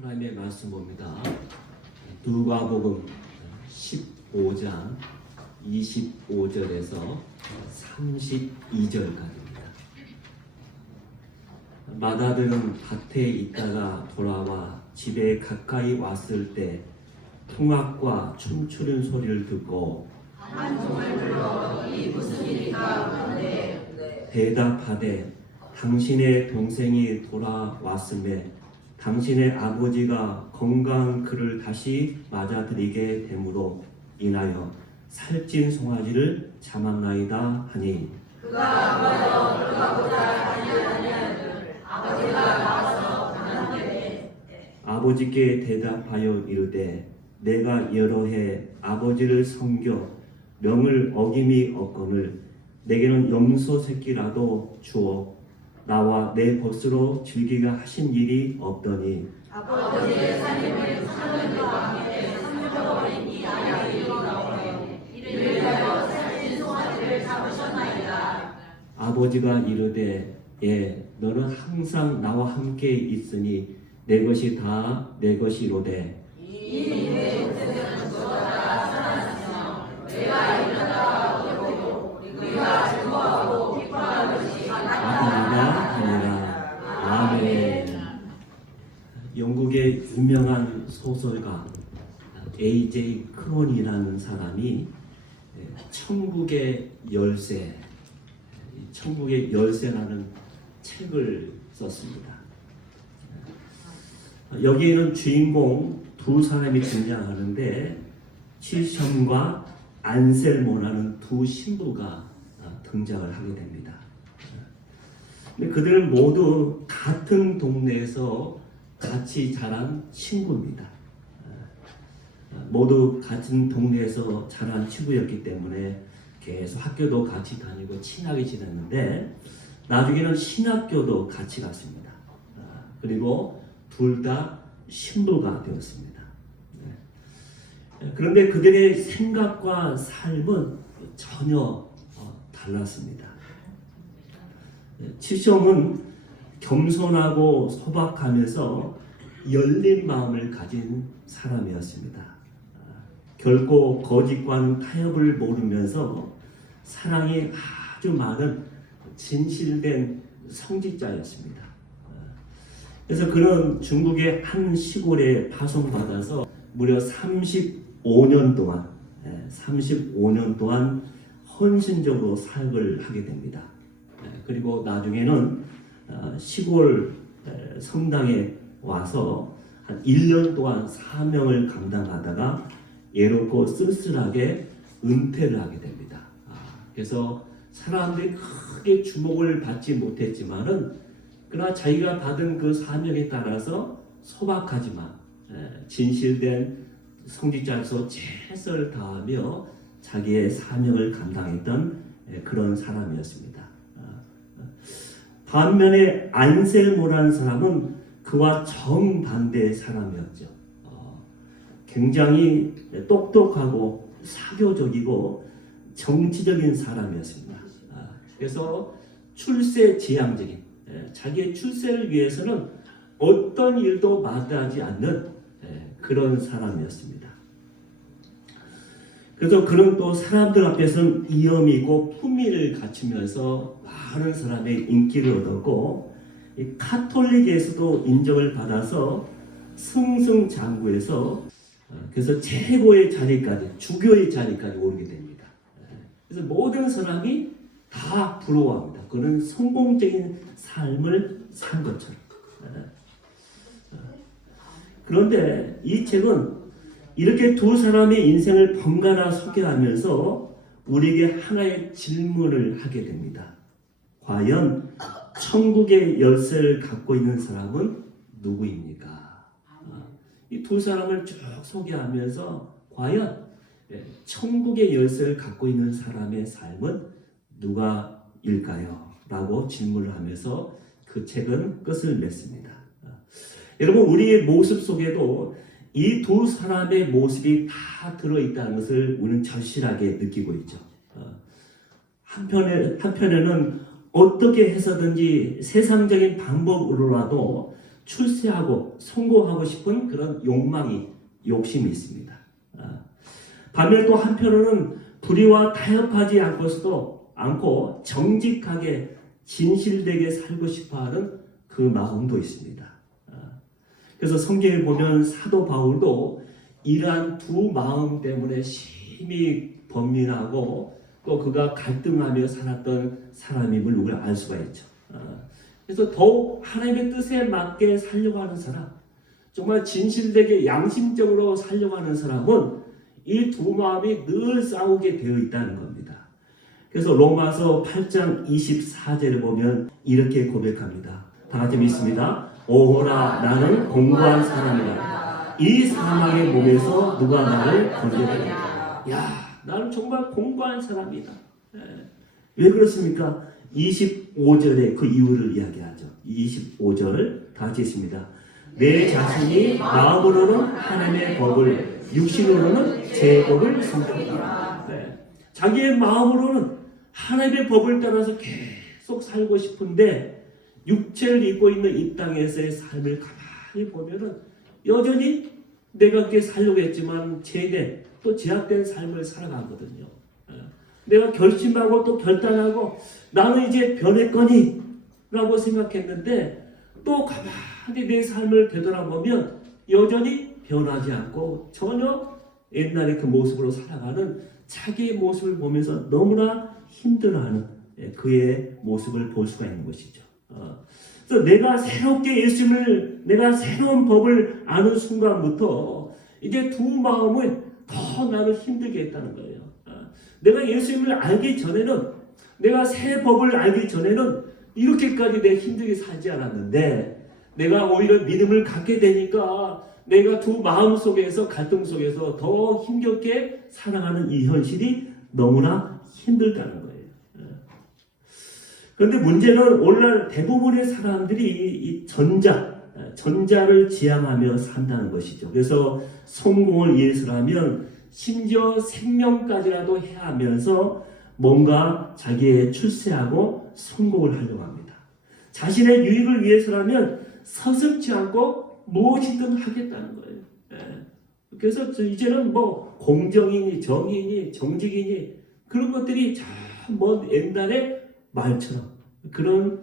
하나님의 말씀 봅니다. 누가복음 15장 25절에서 32절까지입니다. 마다들은 밭에 있다가 돌아와 집에 가까이 왔을 때 풍악과 춤추는 소리를 듣고 한 종을 불러 이 무슨 일인가 묻는데 대답하되 당신의 동생이 돌아왔음에 당신의 아버지가 건강한 그를 다시 맞아들이게 되므로 인하여 살찐 송아지를 잡았나이다 하니 그가 아버지여 돌아보자 아니하니하니 아버지가 나와서 가난하게 아버지께 대답하여 이르되 내가 여러 해 아버지를 섬겨 명을 어김이 없거늘 내게는 염소 새끼라도 주어 나와 내 벗으로 즐기게 하신 일이 없더니 아버지의 살림을 사람들과 함께 삼켜버린 이 아이를 나오니 이를 위하여 살찐 송아지를 잡으셨나이다. 아버지가 이르되 예 너는 항상 나와 함께 있으니 내 것이 다 내 것이로되 이내 동생은 죽었다 살아났으며 내가 일어나 어디고 우리가 증거하고 기뻐하는 것이 아버지가 아니라 아멘. 영국의 유명한 소설가 A.J. 크론이라는 사람이 천국의 열쇠라는 책을 썼습니다. 여기에는 주인공 두 사람이 등장하는데 치셴과 안셀모라는 두 신부가 등장을 하게 됩니다. 근데 그들은 모두 같은 동네에서 같이 자란 친구입니다. 모두 같은 동네에서 자란 친구였기 때문에 계속 학교도 같이 다니고 친하게 지냈는데 나중에는 신학교도 같이 갔습니다. 그리고 둘 다 신부가 되었습니다. 그런데 그들의 생각과 삶은 전혀 달랐습니다. 치숑은 겸손하고 소박하면서 열린 마음을 가진 사람이었습니다. 결코 거짓과는 타협을 모르면서 사랑이 아주 많은 진실된 성직자였습니다. 그래서 그는 중국의 한 시골에 파송받아서 무려 35년 동안 헌신적으로 사역을 하게 됩니다. 그리고 나중에는 시골 성당에 와서 한 1년 동안 사명을 감당하다가 예롭고 쓸쓸하게 은퇴를 하게 됩니다. 그래서 사람들이 크게 주목을 받지 못했지만은 그러나 자기가 받은 그 사명에 따라서 소박하지만 진실된 성직자로서 최선을 다하며 자기의 사명을 감당했던 그런 사람이었습니다. 반면에 안셀모라는 사람은 그와 정반대의 사람이었죠. 굉장히 똑똑하고 사교적이고 정치적인 사람이었습니다. 그래서 출세지향적인 자기의 출세를 위해서는 어떤 일도 마다하지 않는 그런 사람이었습니다. 그래서 그는 또 사람들 앞에서는 이엄이고 품위를 갖추면서 많은 사람의 인기를 얻었고 카톨릭에서도 인정을 받아서 승승장구해서 그래서 최고의 자리까지 주교의 자리까지 오르게 됩니다. 그래서 모든 사람이 다 부러워합니다. 그는 성공적인 삶을 산 것처럼. 그런데 이 책은 이렇게 두 사람의 인생을 번갈아 소개하면서 우리에게 하나의 질문을 하게 됩니다. 과연 천국의 열쇠를 갖고 있는 사람은 누구입니까? 이 두 사람을 쭉 소개하면서 과연 천국의 열쇠를 갖고 있는 사람의 삶은 누가일까요? 라고 질문을 하면서 그 책은 끝을 맺습니다. 여러분 우리의 모습 속에도 이 두 사람의 모습이 다 들어있다는 것을 우리는 절실하게 느끼고 있죠. 한편에는 어떻게 해서든지 세상적인 방법으로라도 출세하고 성공하고 싶은 그런 욕심이 있습니다. 반면 또 한편으로는 불의와 타협하지 않고 정직하게 진실되게 살고 싶어하는 그 마음도 있습니다. 그래서 성경을 보면 사도 바울도 이러한 두 마음 때문에 심히 번민하고 또 그가 갈등하며 살았던 사람임을 우리가 알 수가 있죠. 그래서 더욱 하나님의 뜻에 맞게 살려고 하는 사람, 정말 진실되게 양심적으로 살려고 하는 사람은 이 두 마음이 늘 싸우게 되어 있다는 겁니다. 그래서 로마서 8장 24절을 보면 이렇게 고백합니다. 다 같이 믿습니다. 오호라 나는 공고한 사람이다. 이 사망의 몸에서 누가 나를 건져내리까. 야, 나는 정말 공고한 사람이다. 왜 그렇습니까? 25절에 그 이유를 이야기하죠. 25절 다 같이 있습니다. 내 자신이 마음으로는 하나님의 법을, 육신으로는 제 법을 성취한다. 자기의 마음으로는 하나님의 법을 따라서 계속 살고 싶은데 육체를 입고 있는 이 땅에서의 삶을 가만히 보면은 여전히 내가 그렇게 살려고 했지만 또 제약된 삶을 살아가거든요. 내가 결심하고 또 결단하고 나는 이제 변했거니 라고 생각했는데 또 가만히 내 삶을 되돌아보면 여전히 변하지 않고 전혀 옛날의 그 모습으로 살아가는 자기의 모습을 보면서 너무나 힘들어하는 그의 모습을 볼 수가 있는 것이죠. 그래서 내가 새로운 법을 아는 순간부터 이제 두 마음을 더 나를 힘들게 했다는 거예요. 내가 예수님을 알기 전에는, 내가 새 법을 알기 전에는 이렇게까지 내가 힘들게 살지 않았는데 내가 오히려 믿음을 갖게 되니까 내가 두 마음 속에서 갈등 속에서 더 힘겹게 살아가는 이 현실이 너무나 힘들다는 거예요. 그런데 문제는 오늘날 대부분의 사람들이 이 전자를 지향하며 산다는 것이죠. 그래서 성공을 위해서라면 심지어 생명까지라도 해야 하면서 뭔가 자기의 출세하고 성공을 하려고 합니다. 자신의 유익을 위해서라면 서슴지 않고 무엇이든 하겠다는 거예요. 그래서 이제는 뭐 공정이니 정의니 정직이니 그런 것들이 참 옛날의 말처럼 그런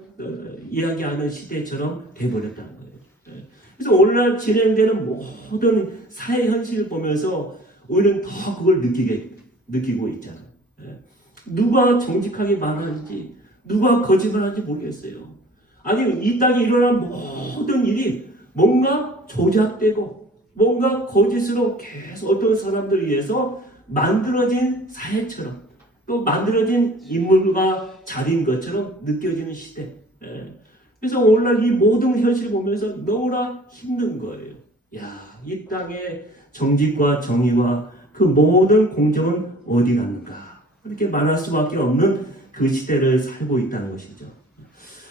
이야기하는 시대처럼 돼버렸다는 거예요. 그래서 오늘날 진행되는 모든 사회 현실을 보면서 우리는 더 그걸 느끼고 있잖아요. 누가 정직하게 말하는지 누가 거짓말하는지 모르겠어요. 아니 이 땅에 일어난 모든 일이 뭔가 조작되고 뭔가 거짓으로 계속 어떤 사람들을 위해서 만들어진 사회처럼 또 만들어진 인물과 자리인 것처럼 느껴지는 시대. 그래서 오늘날 이 모든 현실을 보면서 너무나 힘든 거예요. 야, 이 땅의 정직과 정의와 그 모든 공정은 어디 갔는가? 그렇게 말할 수밖에 없는 그 시대를 살고 있다는 것이죠.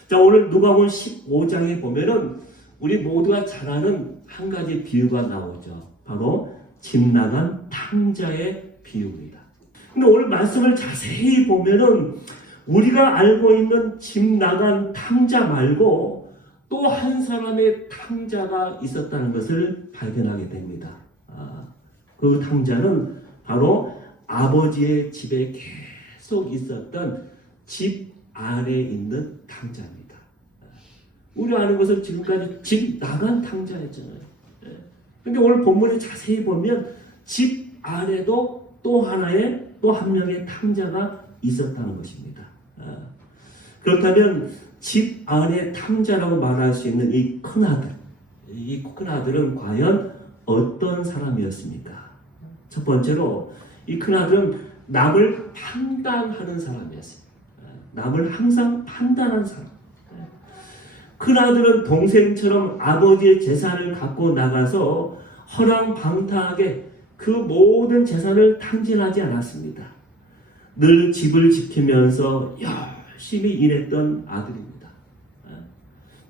자, 오늘 누가복음 15장에 보면은 우리 모두가 잘 아는 한 가지 비유가 나오죠. 바로 집 나간 탕자의 비유입니다. 근데 오늘 말씀을 자세히 보면은 우리가 알고 있는 집 나간 탕자 말고 또 한 사람의 탕자가 있었다는 것을 발견하게 됩니다. 그 탕자는 바로 아버지의 집에 계속 있었던 집 안에 있는 탕자입니다. 우리 아는 것은 지금까지 집 나간 탕자였잖아요. 근데 오늘 본문에 자세히 보면 집 안에도 또 한 명의 탕자가 있었다는 것입니다. 그렇다면 집 안에 탕자라고 말할 수 있는 이 큰아들은 과연 어떤 사람이었습니까? 첫 번째로 이 큰아들은 남을 판단하는 사람이었어요. 남을 항상 판단하는 사람. 큰아들은 동생처럼 아버지의 재산을 갖고 나가서 허랑방탕하게 그 모든 재산을 탕진하지 않았습니다. 늘 집을 지키면서 열심히 일했던 아들입니다.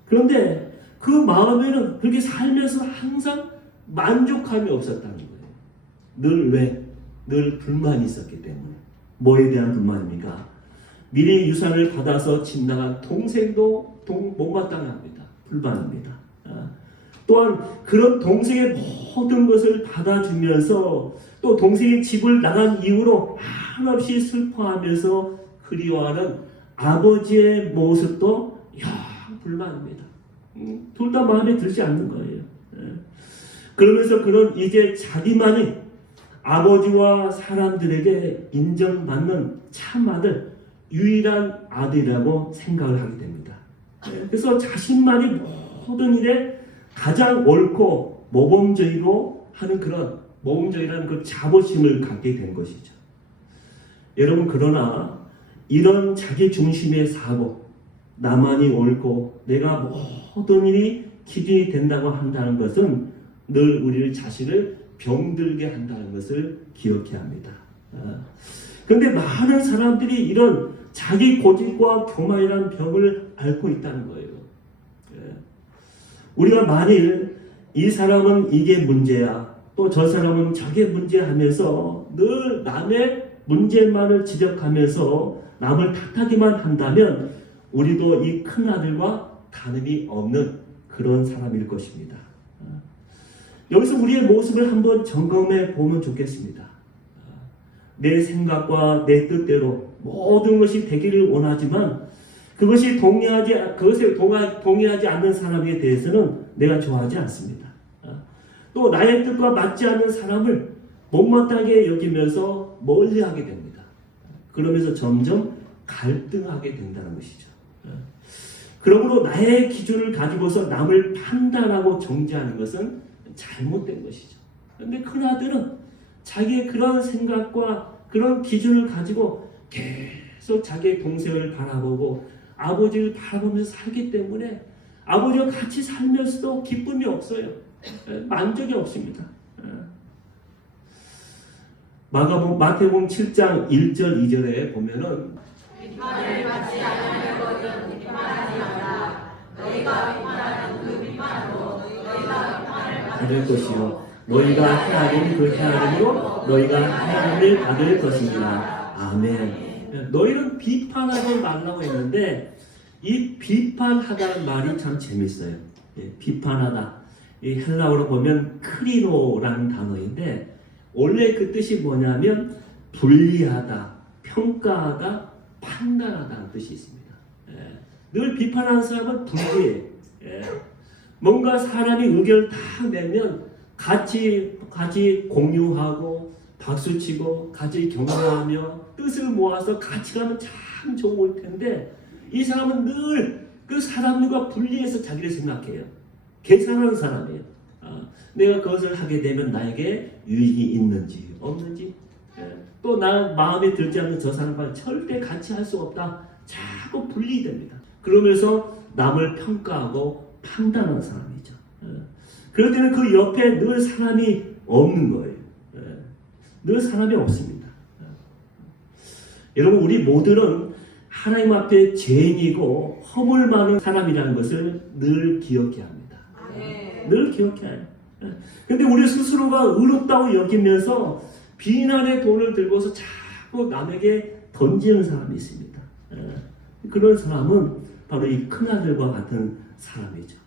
그런데 그 마음에는 그렇게 살면서 항상 만족함이 없었다는 거예요. 늘 불만이 있었기 때문에. 뭐에 대한 불만입니까? 미리 유산을 받아서 집 나간 동생도 못마땅합니다. 불만입니다. 또한 그런 동생의 모든 것을 받아주면서 또 동생이 집을 나간 이후로 한없이 슬퍼하면서 그리워하는 아버지의 모습도 불만입니다. 둘 다 마음에 들지 않는 거예요. 그러면서 그는 이제 자기만이 아버지와 사람들에게 인정받는 참 아들, 유일한 아들이라고 생각을 하게 됩니다. 그래서 자신만이 모든 일에 가장 옳고 모범적이고 하는 그런 모범적이라는 그 자부심을 갖게 된 것이죠. 여러분, 그러나 이런 자기 중심의 사고, 나만이 옳고 내가 모든 일이 기준이 된다고 한다는 것은 늘 우리를 자신을 병들게 한다는 것을 기억해야 합니다. 그런데 많은 사람들이 이런 자기 고집과 교만이라는 병을 앓고 있다는 거예요. 우리가 만일 이 사람은 이게 문제야, 또 저 사람은 저게 문제하면서 늘 남의 문제만을 지적하면서 남을 탓하기만 한다면 우리도 이 큰아들과 다름이 없는 그런 사람일 것입니다. 여기서 우리의 모습을 한번 점검해 보면 좋겠습니다. 내 생각과 내 뜻대로 모든 것이 되기를 원하지만 그것에 동의하지 않는 사람에 대해서는 내가 좋아하지 않습니다. 또 나의 뜻과 맞지 않는 사람을 못마땅하게 여기면서 멀리하게 됩니다. 그러면서 점점 갈등하게 된다는 것이죠. 그러므로 나의 기준을 가지고서 남을 판단하고 정죄하는 것은 잘못된 것이죠. 그런데 큰아들은 자기의 그런 생각과 그런 기준을 가지고 계속 자기의 동생을 바라보고 아버지를 바라보면서 살기 때문에 아버지와 같이 살면서도 기쁨이 없어요. 만족이 없습니다. 마태복음 7장 1절 2절에 보면은 비판을 받지 않으려거든 비판하지 마라. 너희가 비판하는 그 비판으로 너희가 비판을 받을 것이요 너희가 헤아림 그 헤아림으로 너희가 헤아림을 받을 것이니라. 아멘. 너희는 비판하지 말라고 했는데 이 비판하다는 말이 참 재밌어요. 비판하다. 이 헬라어로 보면 크리노라는 단어인데 원래 그 뜻이 뭐냐면 분리하다, 평가하다, 판단하다는 뜻이 있습니다. 늘 비판하는 사람은 분리해. 뭔가 사람이 의견을 다 내면 같이 공유하고 박수치고 같이 격려하며 뜻을 모아서 같이 가면 참 좋을 텐데 이 사람은 늘 그 사람들과 분리해서 자기를 생각해요. 계산하는 사람이에요. 내가 그것을 하게 되면 나에게 유익이 있는지 없는지 또 나 마음에 들지 않는 저 사람과 절대 같이 할 수 없다. 자꾸 분리됩니다. 그러면서 남을 평가하고 판단하는 사람이죠. 그럴 때는 그 옆에 늘 사람이 없는 거예요. 늘 사람이 없습니다. 여러분, 우리 모두는 하나님 앞에 죄인이고 허물 많은 사람이라는 것을 늘 기억해야 합니다. 늘 기억해야 해요. 근데 우리 스스로가 의롭다고 여기면서 비난의 돈을 들고서 자꾸 남에게 던지는 사람이 있습니다. 그런 사람은 바로 이 큰아들과 같은 사람이죠.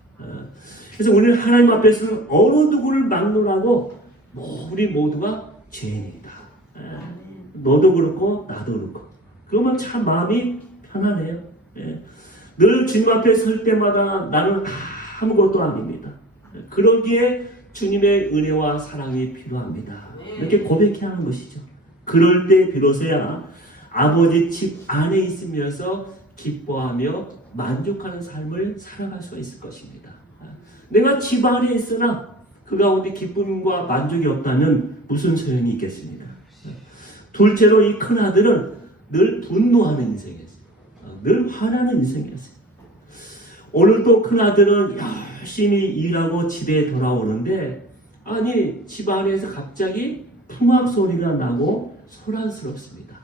그래서 우리는 하나님 앞에서는 어느 누구를 막론하고 우리 모두가 죄인이다. 너도 그렇고 나도 그렇고. 그러면 참 마음이 편안해요. 늘 주님 앞에 설 때마다 나는 아무것도 아닙니다. 그러기에 주님의 은혜와 사랑이 필요합니다. 이렇게 고백해야 하는 것이죠. 그럴 때 비로소야 아버지 집 안에 있으면서 기뻐하며 만족하는 삶을 살아갈 수가 있을 것입니다. 내가 집 안에 있으나 그 가운데 기쁨과 만족이 없다면 무슨 소용이 있겠습니까? 둘째로 이 큰아들은 늘 분노하는 인생이었어요. 늘 화나는 인생이었어요. 오늘도 큰아들은 열심히 일하고 집에 돌아오는데 아니 집 안에서 갑자기 풍악 소리가 나고 소란스럽습니다.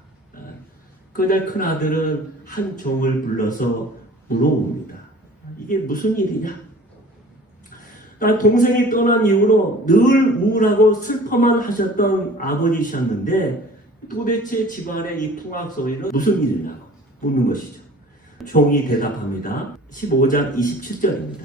그날 큰아들은 한 종을 불러서 물어봅니다. 이게 무슨 일이냐? 동생이 떠난 이후로 늘 우울하고 슬퍼만 하셨던 아버지셨는데 도대체 집안의 이 풍악 소리는 무슨 일이냐고 묻는 것이죠. 종이 대답합니다. 15장 27절입니다.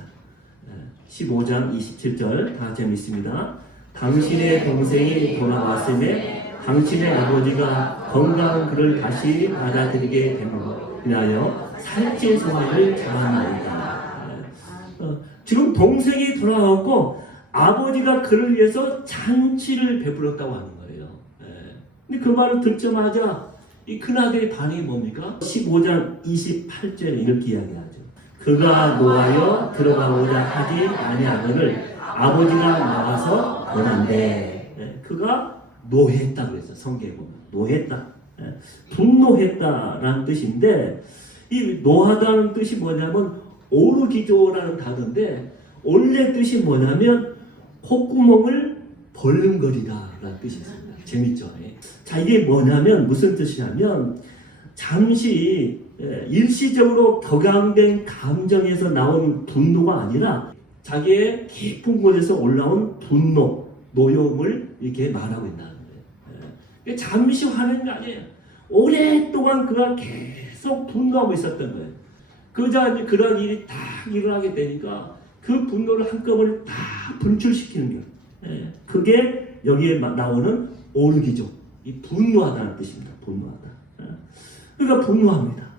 15장 27절 다 같이 읽습니다. 당신의 동생이 돌아왔음에 당신의 아버지가 건강한 그를 다시 받아들이게 됨으로 인하여 살찐 소망을 자랑하리이다. 지금 동생이 돌아왔고 아버지가 그를 위해서 잔치를 베풀었다고 하는 거예요. 근데 그 말을 듣자마자 이 큰아들의 반응이 뭡니까? 15장 28절에 이렇게 이야기하죠. 그가 노하여 들어가고자 하지 아니하거늘 아버지가 나와서 권한대. 그가 노했다 그랬어. 성경에 보면 노했다. 분노했다라는 뜻인데 이 노하다는 뜻이 뭐냐면 오르기조라는 단어인데 원래 뜻이 뭐냐면 콧구멍을 벌른거리다라는 뜻이 있습니다. 재밌죠? 자, 이게 뭐냐면 무슨 뜻이냐면 잠시 일시적으로 격앙된 감정에서 나온 분노가 아니라 자기의 깊은 곳에서 올라온 분노, 노여움을 이렇게 말하고 있다는 거예요. 잠시 화는 게 아니에요. 오랫동안 그가 계속 분노하고 있었던 거예요. 그러자 이제 그런 일이 딱 일어나게 되니까 그 분노를 한꺼번에 다 분출시키는 거예요. 그게 여기에 나오는 오르기죠. 이 분노하다는 뜻입니다. 분노하다. 그러니까 분노합니다.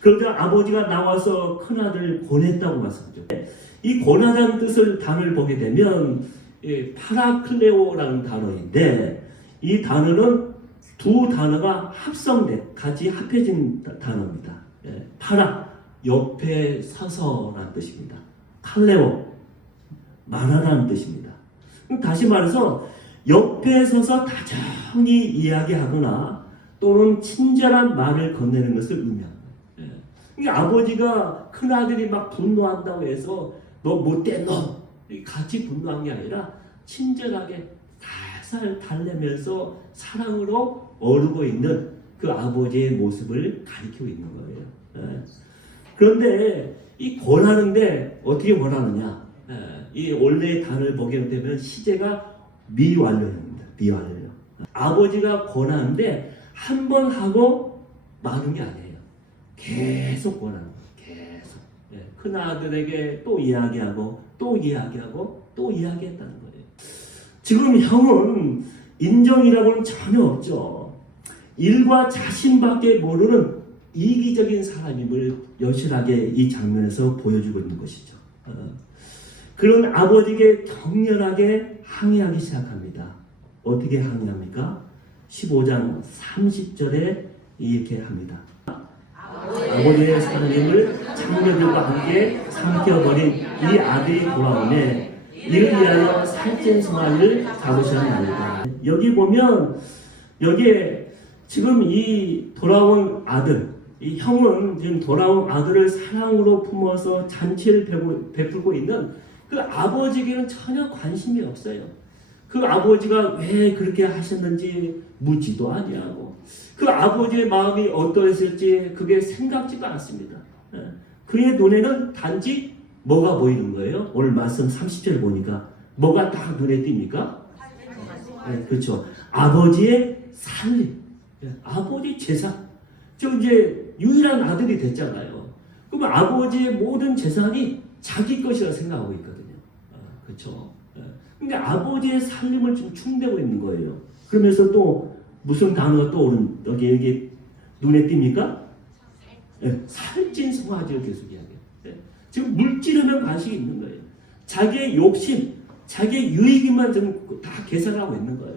그러자 아버지가 나와서 큰아들을 권했다고 말씀드렸죠. 이 권하다는 뜻을 단어를 보게 되면 파라클레오라는 단어인데 이 단어는 두 단어가 합성돼 같이 합해진 단어입니다. 파라 옆에 서서라는 뜻입니다. 칼레오 말하라는 뜻입니다. 다시 말해서 옆에 서서 다정히 이야기하거나 또는 친절한 말을 건네는 것을 의미합니다. 그러니까 아버지가 큰아들이 막 분노한다고 해서 너 못돼 너 같이 분노한 게 아니라 친절하게 살살 달래면서 사랑으로 어르고 있는 그 아버지의 모습을 가리키고 있는 거예요. 그런데 이 권하는데 어떻게 권하느냐? 이 원래의 단어를 보게 되면 시제가 미완료입니다. 미완료. 아버지가 권하는데 한 번 하고 마는 게 아니에요. 계속 권하는 거예요. 계속. 큰 아들에게 또 이야기하고 또 이야기하고 또 이야기했다는 거예요. 지금 형은 인정이라고는 전혀 없죠. 일과 자신밖에 모르는 이기적인 사람임을 여실하게 이 장면에서 보여주고 있는 것이죠. 그런 아버지에게 격렬하게 항의하기 시작합니다. 어떻게 항의합니까? 15장 30절에 이렇게 합니다. 아버지의 사랑임을 창녀들과 함께 삼켜버린 이 아들이 돌아오네 이를 위하여 살찐 송아지를 잡으셨나이다. 여기 보면 여기에 지금 이 돌아온 아들 이 형은 지금 돌아온 아들을 사랑으로 품어서 잔치를 베풀고 있는 그 아버지에게는 전혀 관심이 없어요. 그 아버지가 왜 그렇게 하셨는지 묻지도 아니하고 그 아버지의 마음이 어떠했을지 그게 생각지도 않습니다. 그의 눈에는 단지 뭐가 보이는 거예요? 오늘 말씀 30절 보니까 뭐가 딱 눈에 띕니까? 그렇죠. 아버지의 살림, 아버지 재산. 저 이제 유일한 아들이 됐잖아요. 그러면 아버지의 모든 재산이 자기 것이라 생각하고 있거든요. 그렇죠. 근데 아버지의 살림을 지금 충대고 있는 거예요. 그러면서 또 무슨 단어가 떠오른 여기 눈에 띕니까? 살찐 송아지를 계속 이야기해요. 지금 물질에만 관심이 있는 거예요. 자기의 욕심, 자기의 유익만 좀 다 계산하고 있는 거예요.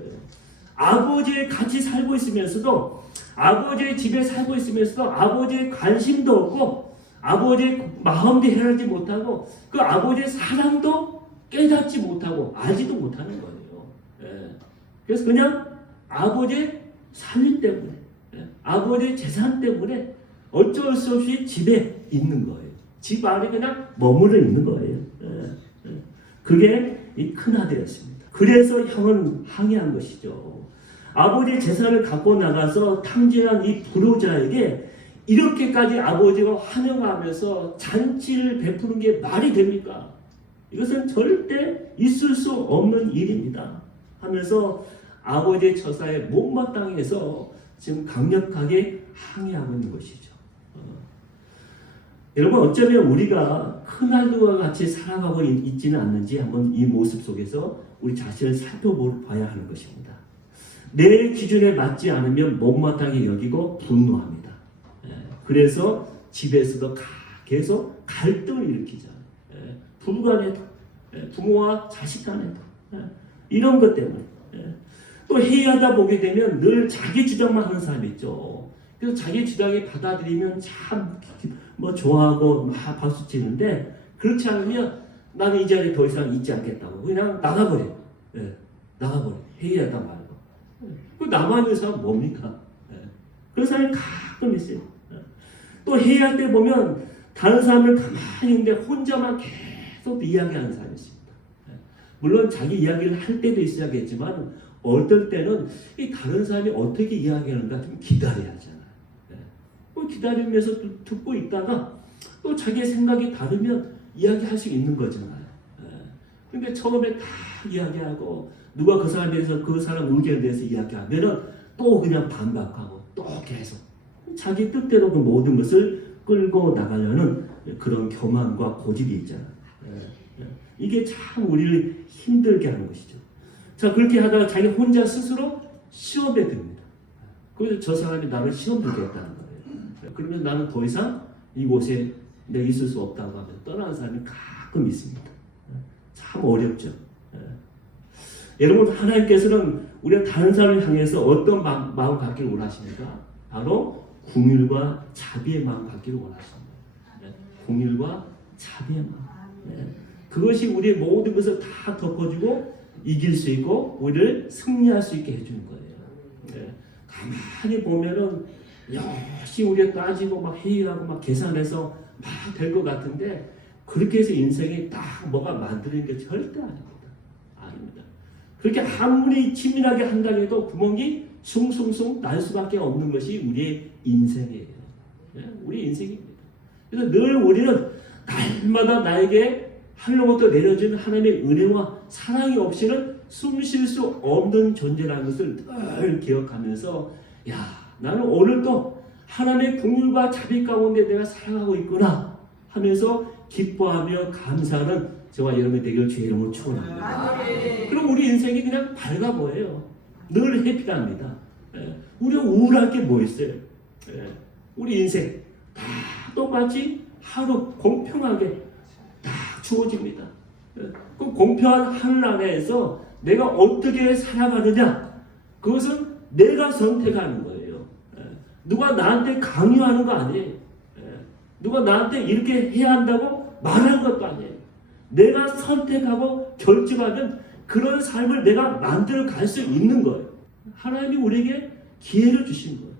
아버지의 같이 살고 있으면서도 아버지의 집에 살고 있으면서도 아버지의 관심도 없고 아버지의 마음도 헤아리지 못하고 그 아버지의 사랑도 깨닫지 못하고 알지도 못하는 거예요. 그래서 그냥 아버지의 살림 때문에 아버지의 재산 때문에 어쩔 수 없이 집에 있는 거예요. 집 안에 그냥 머물러 있는 거예요. 그게 이 큰아들이었습니다. 그래서 형은 항의한 것이죠. 아버지의 재산을 갖고 나가서 탕진한 이 불효자에게 이렇게까지 아버지가 환영하면서 잔치를 베푸는 게 말이 됩니까? 이것은 절대 있을 수 없는 일입니다. 하면서 아버지의 처사에 못마땅해서 지금 강력하게 항의하고 있는 것이죠. 여러분 어쩌면 우리가 큰아들과 같이 살아가고 있지는 않는지 한번 이 모습 속에서 우리 자신을 살펴봐야 하는 것입니다. 내 기준에 맞지 않으면 못마땅히 여기고 분노합니다. 그래서 집에서도 계속 갈등을 일으키잖아요. 부부 간에도, 부모와 자식 간에도, 이런 것 때문에. 또 회의하다 보게 되면 늘 자기 주장만 하는 사람이 있죠. 그래서 자기 주장이 받아들이면 참 뭐 좋아하고 막 박수 치는데, 그렇지 않으면 나는 이 자리에 더 이상 있지 않겠다고 그냥 나가버려요. 나가버려요. 회의하다 말고. 그 나만 있는 사람 뭡니까? 그런 사람이 가끔 있어요. 또 회의할 때 보면 다른 사람을 가만히 있는데 혼자만 계속 이야기하는 사람이 있습니다. 물론 자기 이야기를 할 때도 있어야겠지만 어떨 때는 이 다른 사람이 어떻게 이야기하는가 좀 기다려야 하잖아요. 기다리면서 듣고 있다가 또 자기의 생각이 다르면 이야기할 수 있는 거잖아요. 근데 처음에 다 이야기하고 누가 그 사람에 대해서 그 사람 의견에 대해서 이야기하면은 또 그냥 반박하고 또 계속 자기 뜻대로 그 모든 것을 끌고 나가려는 그런 교만과 고집이 있잖아요. 이게 참 우리를 힘들게 하는 것이죠. 자, 그렇게 하다가 자기 혼자 스스로 시험에 듭니다. 그래서 저 사람이 나를 시험 들겠다는 거예요. 그러면 나는 더 이상 이곳에 내가 있을 수 없다고 하면 떠나는 사람이 가끔 있습니다. 참 어렵죠. 여러분, 하나님께서는 우리가 다른 사람을 향해서 어떤 마음 갖기를 원하십니까? 바로 긍휼과 자비의 마음 갖기를 원하십니다. 긍휼과 자비의 마음. 그것이 우리의 모든 것을 다 덮어주고 이길 수 있고 우리를 승리할 수 있게 해주는 거예요. 가만히 보면은 역시 우리가 따지고 막 회의하고 막 계산해서 막 될 것 같은데 그렇게 해서 인생이 딱 뭐가 만드는 게 절대 아닙니다. 아닙니다. 그렇게 아무리 치밀하게 한다 해도 구멍이 숭숭숭 날 수밖에 없는 것이 우리의 인생이에요. 우리 인생입니다. 그래서 늘 우리는 날마다 나에게 하늘로부터 내려진 하나님의 은혜와 사랑이 없이는 숨 쉴 수 없는 존재라는 것을 늘 기억하면서 나는 오늘도 하나님의 긍휼과 자비 가운데 내가 살아가고 있구나 하면서 기뻐하며 감사하는 저와 여러분이 되기를 주의 이름으로 축원합니다. 그럼 우리 인생이 그냥 밝아 보여요. 늘 해피합니다. 우리가 우울할 게 뭐 있어요? 우리 인생 다 똑같이 하루 공평하게 다 주어집니다. 그 공평한 하늘 안에서 내가 어떻게 살아가느냐, 그것은 내가 선택하는 거예요. 누가 나한테 강요하는 거 아니에요. 누가 나한테 이렇게 해야 한다고 말하는 것도 아니에요. 내가 선택하고 결정하면 그런 삶을 내가 만들어 갈 수 있는 거예요. 하나님이 우리에게 기회를 주신 거예요.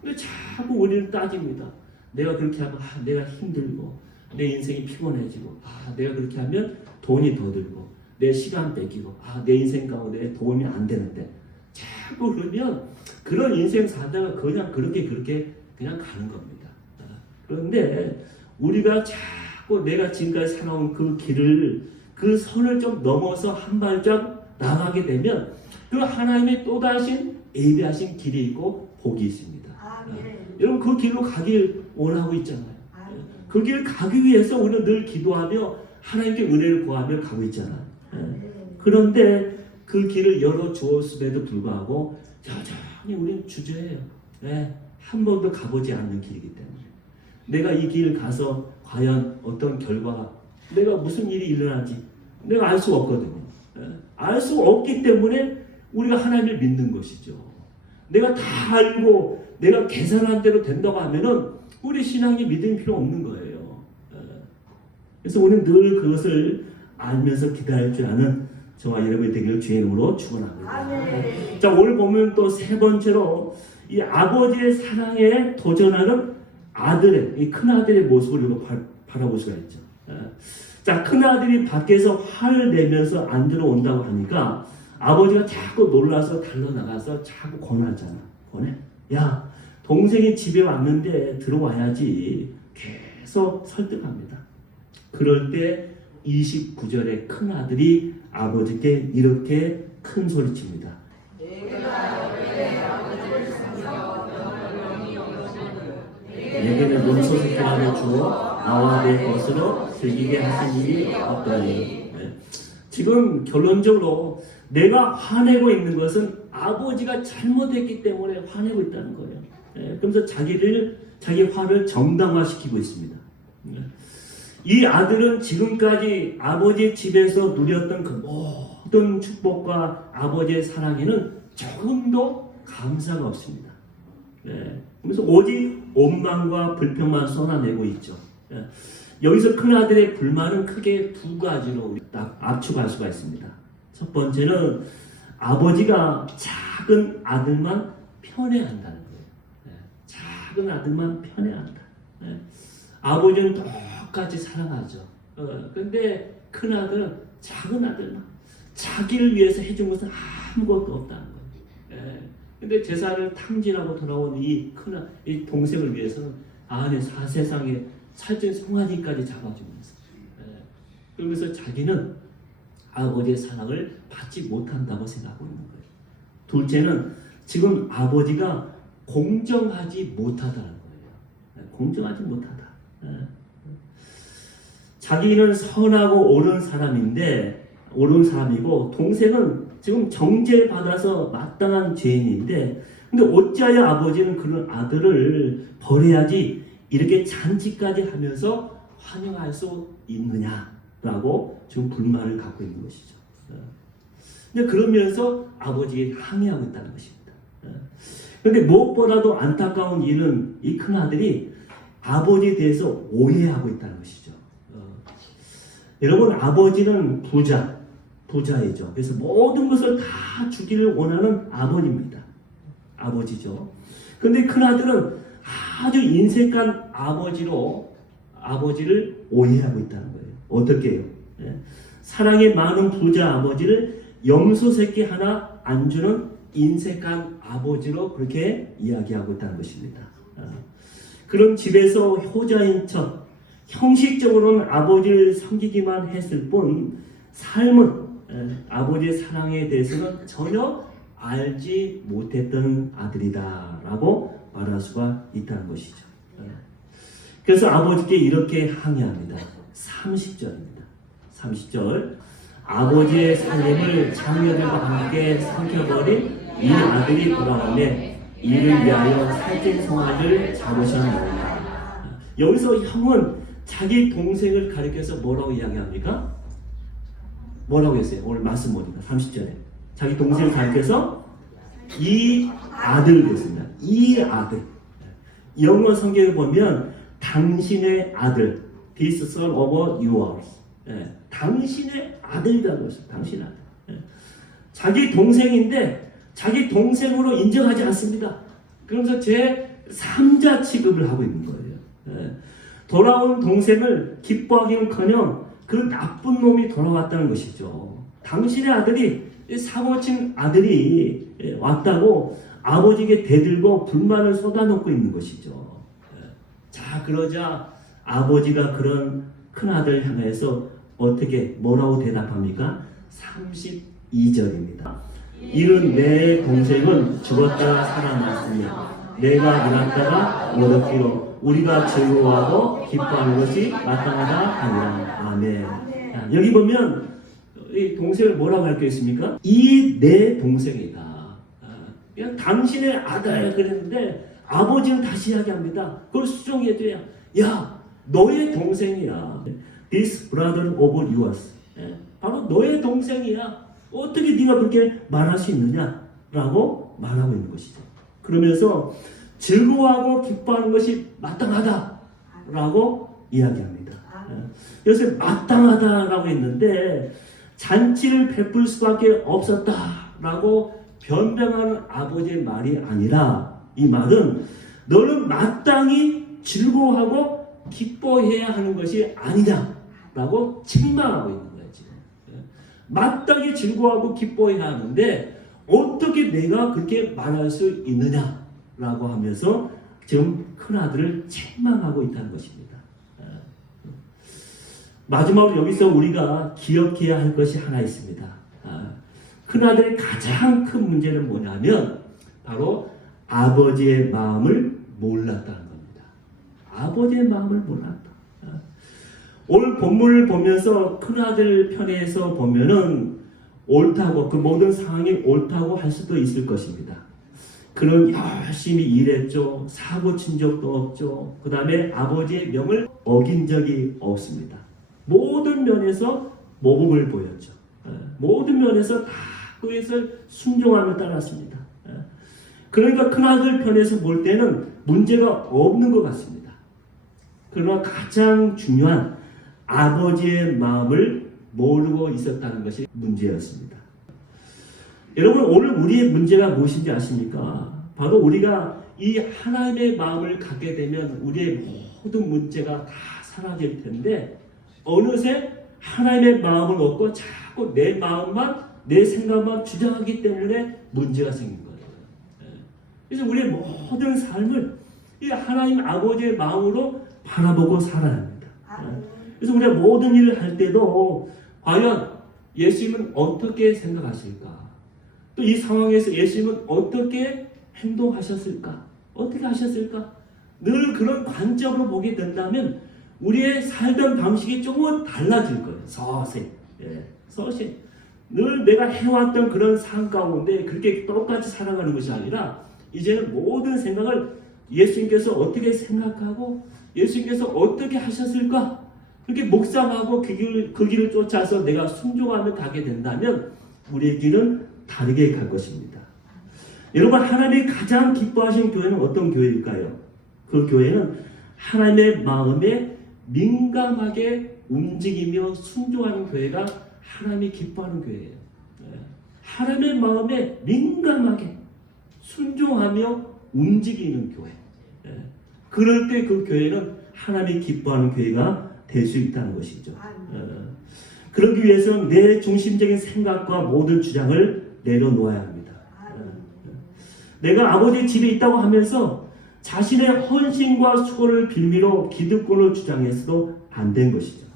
근데 자꾸 우리는 따집니다. 내가 그렇게 하면 내가 힘들고 내 인생이 피곤해지고 내가 그렇게 하면 돈이 더 들고 내 시간 뺏기고 내 인생 가운데 도움이 안 되는데 자꾸 그러면 그런 인생 살다가 그냥 그렇게 그냥 가는 겁니다. 그런데 우리가 자꾸 내가 지금까지 살아온 그 길을 그 선을 좀 넘어서 한 발짝 나가게 되면 그 하나님의 또다시 예비하신 길이 있고 복이 있습니다. 여러분 그 길로 가길 원하고 있잖아요. 그 길을 가기 위해서 우리는 늘 기도하며 하나님께 은혜를 구하며 가고 있잖아요. 그런데 그 길을 열어주었음에도 불구하고 여전히 우리는 주저해요. 한 번도 가보지 않는 길이기 때문에 내가 이 길을 가서 과연 어떤 결과가 내가 무슨 일이 일어나지 내가 알 수 없거든요. 알 수 없기 때문에 우리가 하나님을 믿는 것이죠. 내가 다 알고 내가 계산한 대로 된다고 하면은 우리 신앙이 믿음이 필요 없는 거예요. 그래서 우리는 늘 그것을 알면서 기다릴 줄 아는 저와 여러분이 되기를 주의 이름으로 축원합니다. 자, 오늘 보면 또 세 번째로 이 아버지의 사랑에 도전하는 아들의 이 큰 아들의 모습을 우리가 바라볼 수가 있죠. 자, 큰 아들이 밖에서 화를 내면서 안 들어온다고 하니까 아버지가 자꾸 놀라서 달려나가서 자꾸 권하잖아. 권해. 야, 동생이 집에 왔는데 들어와야지. 계속 설득합니다. 그럴 때 29절에 큰 아들이 아버지께 이렇게 큰 소리칩니다. 내가 너의 아버지를 섬겨 너를 영이 여기시는 내게 내게는 용서스키라를 주어 나와 내 것으로 즐기게 하신 일이 없더니. 지금 결론적으로 내가 화내고 있는 것은 아버지가 잘못했기 때문에 화내고 있다는 거예요. 그래서 자기 화를 정당화시키고 있습니다. 이 아들은 지금까지 아버지 집에서 누렸던 그 모든 축복과 아버지의 사랑에는 조금도 감사가 없습니다. 그래서 오직 원망과 불평만 쏟아내고 있죠. 여기서 큰아들의 불만은 크게 두 가지로 딱 압축할 수가 있습니다. 첫 번째는 아버지가 작은 아들만 편애한다는 거예요. 작은 아들만 편애한다. 아버지는 똑같이 사랑하죠. 근데 큰아들은 작은 아들만 자기를 위해서 해준 것은 아무것도 없다는 거예요. 근데 제사를 탕진하고 돌아온 이 동생을 위해서는 세상에 살찐 송아지까지 잡아주면서 그러면서 자기는 아버지의 사랑을 받지 못한다고 생각하고 있는 거예요. 둘째는 지금 아버지가 공정하지 못하다는 거예요. 공정하지 못하다. 자기는 선하고 옳은 사람이고 동생은 지금 정죄받아서 마땅한 죄인인데 근데 어찌하여 아버지는 그런 아들을 버려야지 이렇게 잔치까지 하면서 환영할 수 있느냐라고 지금 불만을 갖고 있는 것이죠. 근데 그러면서 아버지에게 항의하고 있다는 것입니다. 그런데 무엇보다도 안타까운 일은 이 큰아들이 아버지에 대해서 오해하고 있다는 것이죠. 여러분 아버지는 부자이죠. 그래서 모든 것을 다 주기를 원하는 아버지입니다. 아버지죠. 그런데 큰아들은 아주 인색한 아버지를 오해하고 있다는 거예요. 어떻게 해요? 사랑이 많은 부자 아버지를 염소 새끼 하나 안 주는 인색한 아버지로 그렇게 이야기하고 있다는 것입니다. 그런 집에서 효자인 척 형식적으로는 아버지를 섬기기만 했을 뿐 삶은 아버지의 사랑에 대해서는 전혀 알지 못했던 아들이다라고 말할 수가 있다는 것이죠. 그래서 아버지께 이렇게 항의합니다. 30절입니다. 30절 아버지의 살림을 장녀들과 함께 삼켜버린 이 아들이 돌아오매 이를 위하여 살찐 송아지를 잡으셨나이다. 여기서 형은 자기 동생을 가리켜서 뭐라고 이야기합니까? 뭐라고 했어요? 오늘 말씀 보니까 30절에 자기 동생을 가리켜서 이 아들 됐습니다. 이 아들. 영어 성경을 보면 당신의 아들, this son of yours. 당신의 아들이라는 것입니다. 당신의 아들. 자기 동생인데 자기 동생으로 인정하지 않습니다. 그러면서 제 3자 취급을 하고 있는 거예요. 돌아온 동생을 기뻐하기는커녕 그 나쁜 놈이 돌아왔다는 것이죠. 당신의 아들이 사고친 아들이 왔다고 아버지에게 대들고 불만을 쏟아놓고 있는 것이죠. 자, 그러자 아버지가 그런 큰아들 향해서 어떻게 뭐라고 대답합니까? 32절입니다. 이른 내 동생은 죽었다가 살아났으며 내가 일어났다가 얻었기로 우리가 즐거워하고 기뻐하는 것이 마땅하다 하니라. 아멘. 여기 보면 이 동생을 뭐라고 할 게 있습니까? 이 내 동생이다. 그냥 당신의 아들 그랬는데 아버지는 다시 이야기합니다. 그걸 수정해줘야 야 너의 동생이야. This brother of yours. 바로 너의 동생이야. 어떻게 네가 그렇게 말할 수 있느냐? 라고 말하고 있는 것이죠. 그러면서 즐거워하고 기뻐하는 것이 마땅하다 라고 이야기합니다. 그래서 마땅하다라고 했는데 잔치를 베풀 수밖에 없었다라고 변명하는 아버지의 말이 아니라 이 말은 너는 마땅히 즐거워하고 기뻐해야 하는 것이 아니냐라고 책망하고 있는 거예요. 지금. 마땅히 즐거워하고 기뻐해야 하는데 어떻게 내가 그렇게 말할 수 있느냐라고 하면서 지금 큰아들을 책망하고 있다는 것입니다. 마지막으로 여기서 우리가 기억해야 할 것이 하나 있습니다. 큰아들의 가장 큰 문제는 뭐냐면 바로 아버지의 마음을 몰랐다는 겁니다. 아버지의 마음을 몰랐다. 오늘 본문을 보면서 큰아들 편에서 보면은 옳다고, 그 모든 상황이 옳다고 할 수도 있을 것입니다. 그는 열심히 일했죠. 사고 친 적도 없죠. 그 다음에 아버지의 명을 어긴 적이 없습니다. 모든 면에서 모범을 보였죠. 모든 면에서 다 그것을 순종하며 따랐습니다. 그러니까 큰아들 편에서 볼 때는 문제가 없는 것 같습니다. 그러나 가장 중요한 아버지의 마음을 모르고 있었다는 것이 문제였습니다. 여러분, 오늘 우리의 문제가 무엇인지 아십니까? 바로 우리가 이 하나님의 마음을 갖게 되면 우리의 모든 문제가 다 사라질 텐데, 어느새 하나님의 마음을 얻고 자꾸 내 마음만, 내 생각만 주장하기 때문에 문제가 생긴 거예요. 그래서 우리의 모든 삶을 이 하나님 아버지의 마음으로 바라보고 살아야 합니다. 그래서 우리가 모든 일을 할 때도 과연 예수님은 어떻게 생각하실까? 또 이 상황에서 예수님은 어떻게 행동하셨을까? 어떻게 하셨을까? 늘 그런 관점으로 보게 된다면 우리의 살던 방식이 조금은 달라질 거예요. 서서히. 서서히. 늘 내가 해왔던 그런 삶 가운데 그렇게 똑같이 살아가는 것이 아니라 이제는 모든 생각을 예수님께서 어떻게 생각하고 예수님께서 어떻게 하셨을까? 그렇게 묵상하고 그 길을 쫓아서 내가 순종하며 가게 된다면 우리의 길은 다르게 갈 것입니다. 여러분, 하나님이 가장 기뻐하시는 교회는 어떤 교회일까요? 그 교회는 하나님의 마음에 민감하게 움직이며 순종하는 교회가 하나님이 기뻐하는 교회예요. 하나님의 마음에 민감하게 순종하며 움직이는 교회. 그럴 때 그 교회는 하나님이 기뻐하는 교회가 될 수 있다는 것이죠. 그러기 위해서는 내 중심적인 생각과 모든 주장을 내려놓아야 합니다. 내가 아버지 집에 있다고 하면서 자신의 헌신과 수고를 빌미로 기득권을 주장해서도 안 된 것이죠.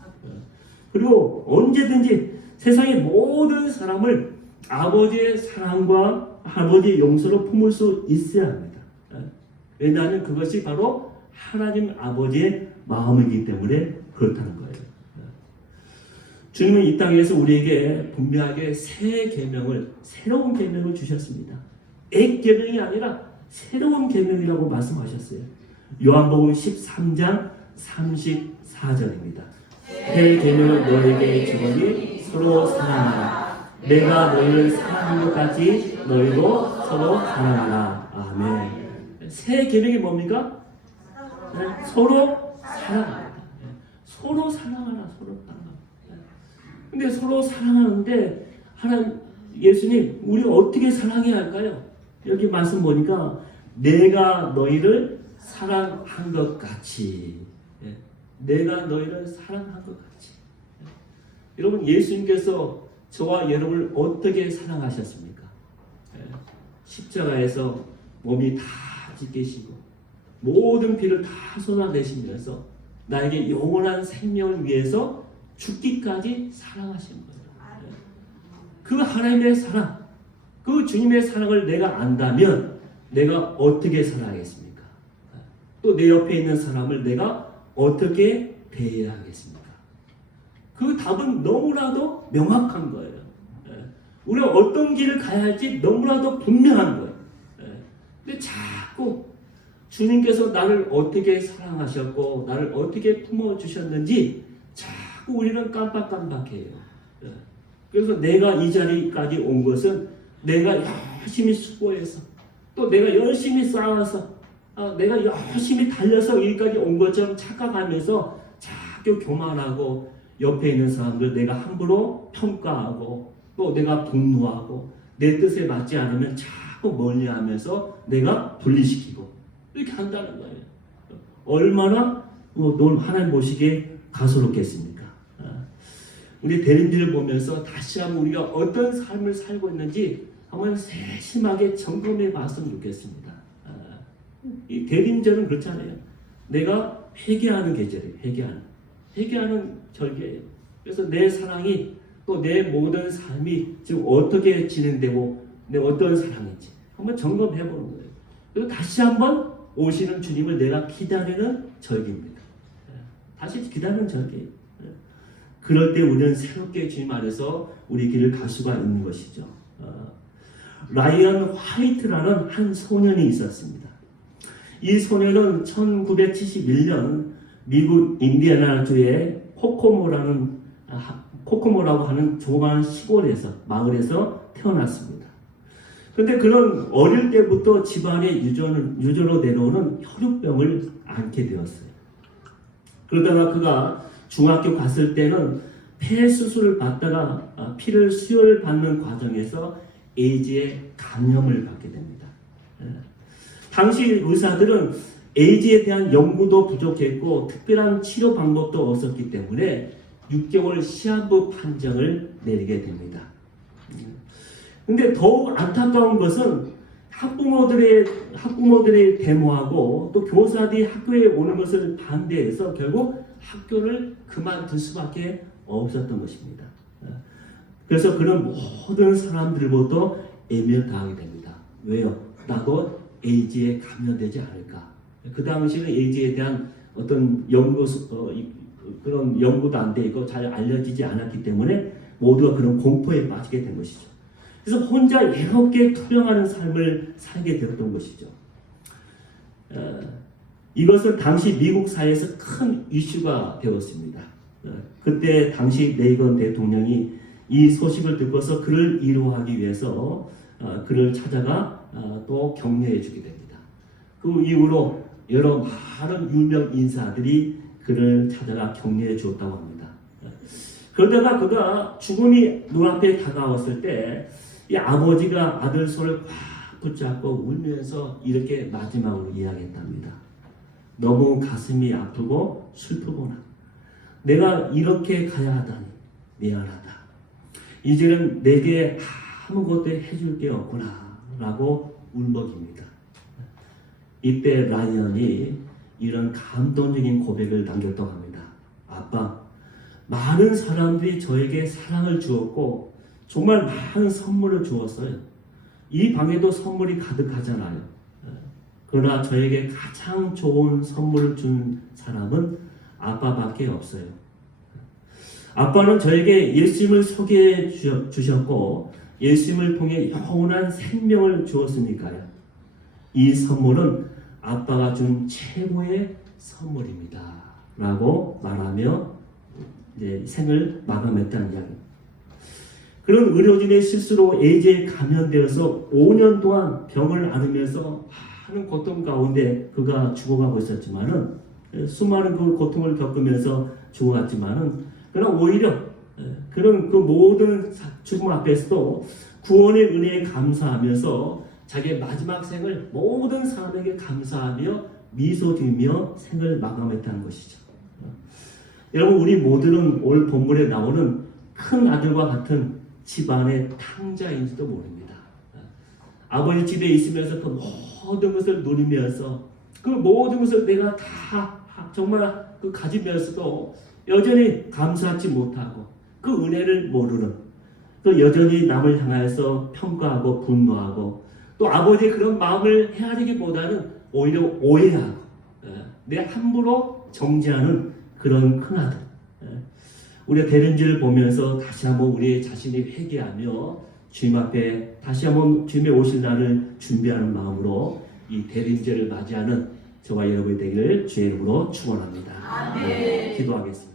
그리고 언제든지 세상의 모든 사람을 아버지의 사랑과 아버지의 용서로 품을 수 있어야 합니다. 왜냐하면 그것이 바로 하나님 아버지의 마음이기 때문에 그렇다는 거예요. 주님은 이 땅에서 우리에게 분명하게 새로운 계명을 주셨습니다. 옛 계명이 아니라 새로운 계명이라고 말씀하셨어요. 요한복음 13장 34절입니다. 새 계명을 너에게 주노니 서로 사랑하라. 내가 너희를 사랑한 것 같이 너희도 서로 사랑하라. 아멘. 새 계명이 뭡니까? 서로 사랑하라. 서로 사랑하라. 서로 사랑하라. 근데 서로 사랑하는데 하나님, 예수님, 우리 어떻게 사랑해야 할까요? 여기 말씀 보니까 내가 너희를 사랑한 것 같이, 내가 너희를 사랑한 것 같이. 여러분, 예수님께서 저와 여러분을 어떻게 사랑하셨습니까? 십자가에서 몸이 다 찢기시고 모든 피를 다 쏟아내시면서 나에게 영원한 생명을 위해서 죽기까지 사랑하신 거예요. 그 하나님의 사랑, 그 주님의 사랑을 내가 안다면 내가 어떻게 살아야겠습니까? 또 내 옆에 있는 사람을 내가 어떻게 대해야 하겠습니까? 그 답은 너무나도 명확한 거예요. 우리가 어떤 길을 가야 할지 너무나도 분명한 거예요. 근데 자꾸 주님께서 나를 어떻게 사랑하셨고 나를 어떻게 품어주셨는지 자꾸 우리는 깜빡깜빡해요. 그래서 내가 이 자리까지 온 것은 내가 열심히 수고해서 또 내가 열심히 싸워서 내가 열심히 달려서 여기까지 온 것처럼 착각하면서 자꾸 교만하고 옆에 있는 사람들 내가 함부로 평가하고 또 내가 분노하고 내 뜻에 맞지 않으면 자꾸 멀리하면서 내가 분리시키고 이렇게 한다는 거예요. 얼마나 하나님 보시기에 가소롭겠습니까? 우리 대림들을 보면서 다시 한번 우리가 어떤 삶을 살고 있는지 한번 세심하게 점검해 봤으면 좋겠습니다. 이 대림절은 그렇잖아요. 내가 회개하는 계절이에요. 회개하는 절기예요. 그래서 내 사랑이 또 내 모든 삶이 지금 어떻게 진행되고 내 어떤 사랑인지 한번 점검해 보는 거예요. 그리고 다시 한번 오시는 주님을 내가 기다리는 절기입니다. 다시 기다리는 절기. 그럴 때 우리는 새롭게 주님 안에서 우리 길을 갈 수가 있는 것이죠. 라이언 화이트라는 한 소년이 있었습니다. 이 소년은 1971년 미국 인디애나주의 코코모라고 하는 조그마한 시골에서 마을에서 태어났습니다. 그런데 그는 어릴 때부터 집안의 유전으로 내려오는 혈육병을 앓게 되었어요. 그러다가 그가 중학교 갔을 때는 폐 수술을 받다가 피를 수혈받는 과정에서 에이즈에 감염을 받게 됩니다. 당시 의사들은 에이즈에 대한 연구도 부족했고 특별한 치료 방법도 없었기 때문에 6개월 시한부 판정을 내리게 됩니다. 근데 더욱 안타까운 것은 학부모들의 데모하고 또 교사들이 학교에 오는 것을 반대해서 결국 학교를 그만둘 수밖에 없었던 것입니다. 그래서 그는 모든 사람들보다 애면당하게 됩니다. 왜요? 나도 에이즈에 감염되지 않을까? 그 당시는 에이즈에 대한 어떤 그런 연구도 안 돼 있고 잘 알려지지 않았기 때문에 모두가 그런 공포에 빠지게 된 것이죠. 그래서 혼자 외롭게 투병하는 삶을 살게 되었던 것이죠. 이것은 당시 미국 사회에서 큰 이슈가 되었습니다. 그때 당시 레이건 대통령이 이 소식을 듣고서 그를 위로하기 위해서 그를 찾아가 또 격려해 주게 됩니다. 그 이후로 여러 많은 유명 인사들이 그를 찾아가 격려해 주었다고 합니다. 그러다가 그가 죽음이 눈앞에 다가왔을 때 이 아버지가 아들 손을 꽉 붙잡고 울면서 이렇게 마지막으로 이야기했답니다. 너무 가슴이 아프고 슬프구나. 내가 이렇게 가야 하다니 미안하다. 이제는 내게 아무것도 해줄 게 없구나 라고 울먹입니다. 이때 라이언이 이런 감동적인 고백을 남겼다고 합니다. 아빠, 많은 사람들이 저에게 사랑을 주었고 정말 많은 선물을 주었어요. 이 방에도 선물이 가득하잖아요. 그러나 저에게 가장 좋은 선물을 준 사람은 아빠밖에 없어요. 아빠는 저에게 예수님을 소개해 주셨고 예수님을 통해 영원한 생명을 주었으니까요. 이 선물은 아빠가 준 최고의 선물입니다. 라고 말하며 이제 생을 마감했다는 이야기입니다. 그런 의료진의 실수로 에이즈에 감염되어서 5년 동안 병을 앓으면서 많은 고통 가운데 그가 죽어가고 있었지만은 수많은 그 고통을 겪으면서 죽어갔지만은 그러나 오히려 그런 그 모든 죽음 앞에서도 구원의 은혜에 감사하면서 자기의 마지막 생을 모든 사람에게 감사하며 미소 지으며 생을 마감했다는 것이죠. 여러분, 우리 모두는 오늘 본문에 나오는 큰 아들과 같은 집안의 탕자인지도 모릅니다. 아버지 집에 있으면서 그 모든 것을 누리면서 그 모든 것을 내가 다 정말 그 가지면서도 여전히 감사하지 못하고 그 은혜를 모르는, 그 여전히 남을 향해서 평가하고 분노하고 또 아버지의 그런 마음을 헤아리기보다는 오히려 오해하고 내 함부로 정죄하는 그런 큰아들. 우리가 대림절을 보면서 다시 한번 우리 자신이 회개하며 주님 앞에 다시 한번 주님의 오실 날을 준비하는 마음으로 이 대림절을 맞이하는 저와 여러분이 되기를 주의 이름으로 축원합니다. 기도하겠습니다.